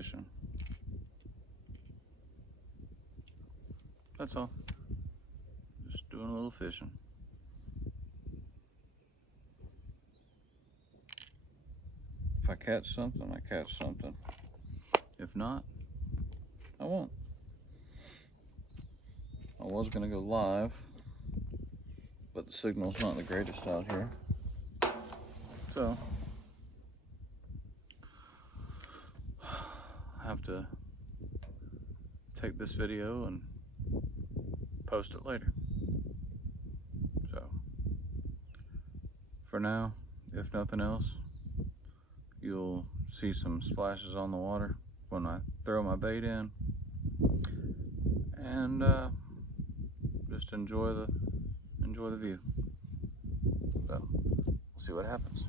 fishing. That's all. Just doing a little fishing. If I catch something, I catch something. If not, I won't. I was gonna go live, but the signal's not the greatest out here. So I have to take this video and post it later. So for now, if nothing else, you'll see some splashes on the water when I throw my bait in, and just enjoy the view. So we'll see what happens.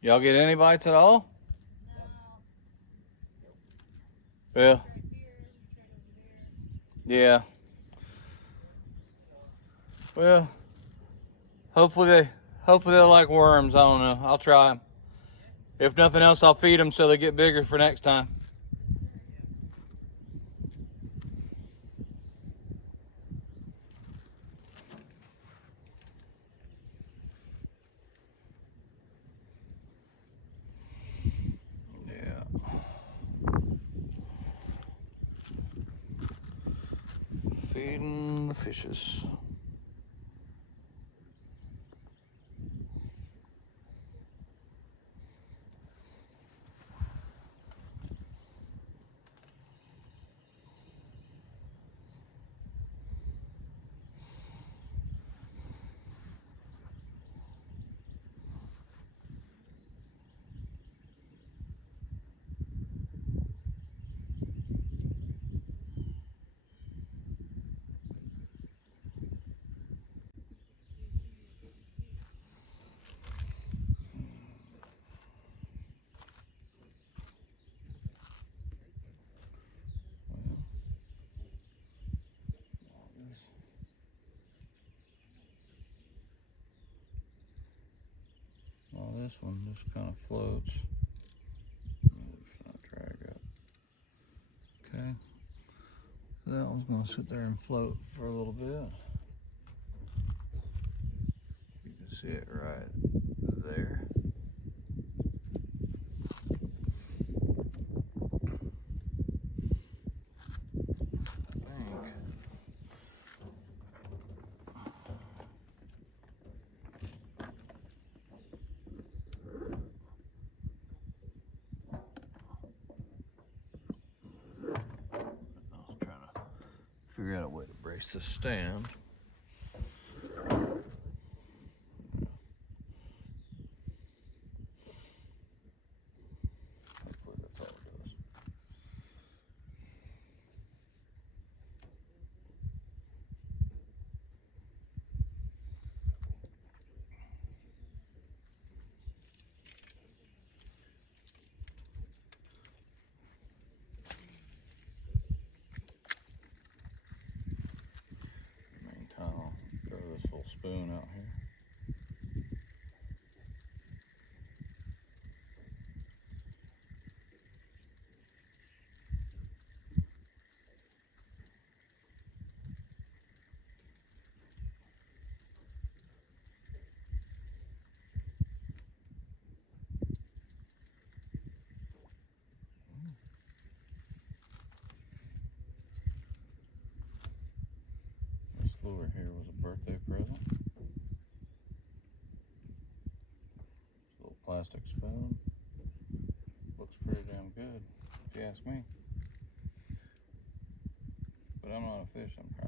Y'all get any bites at all? Well, yeah. Well, hopefully they'll like worms. I don't know. I'll try them. If nothing else, I'll feed them so they get bigger for next time. Yeah. Feeding the fishes. Well, this one just kind of floats. Just trying to drag up. Okay. That one's going to sit there and float for a little bit. You can see it right there. Figure out a way to brace this stand. Hopefully that's all it does. Meantime, I'll throw this little spoon out here. This lure here was a birthday present. Little plastic spoon. Looks pretty damn good, if you ask me. But I'm not a fish, I'm trying.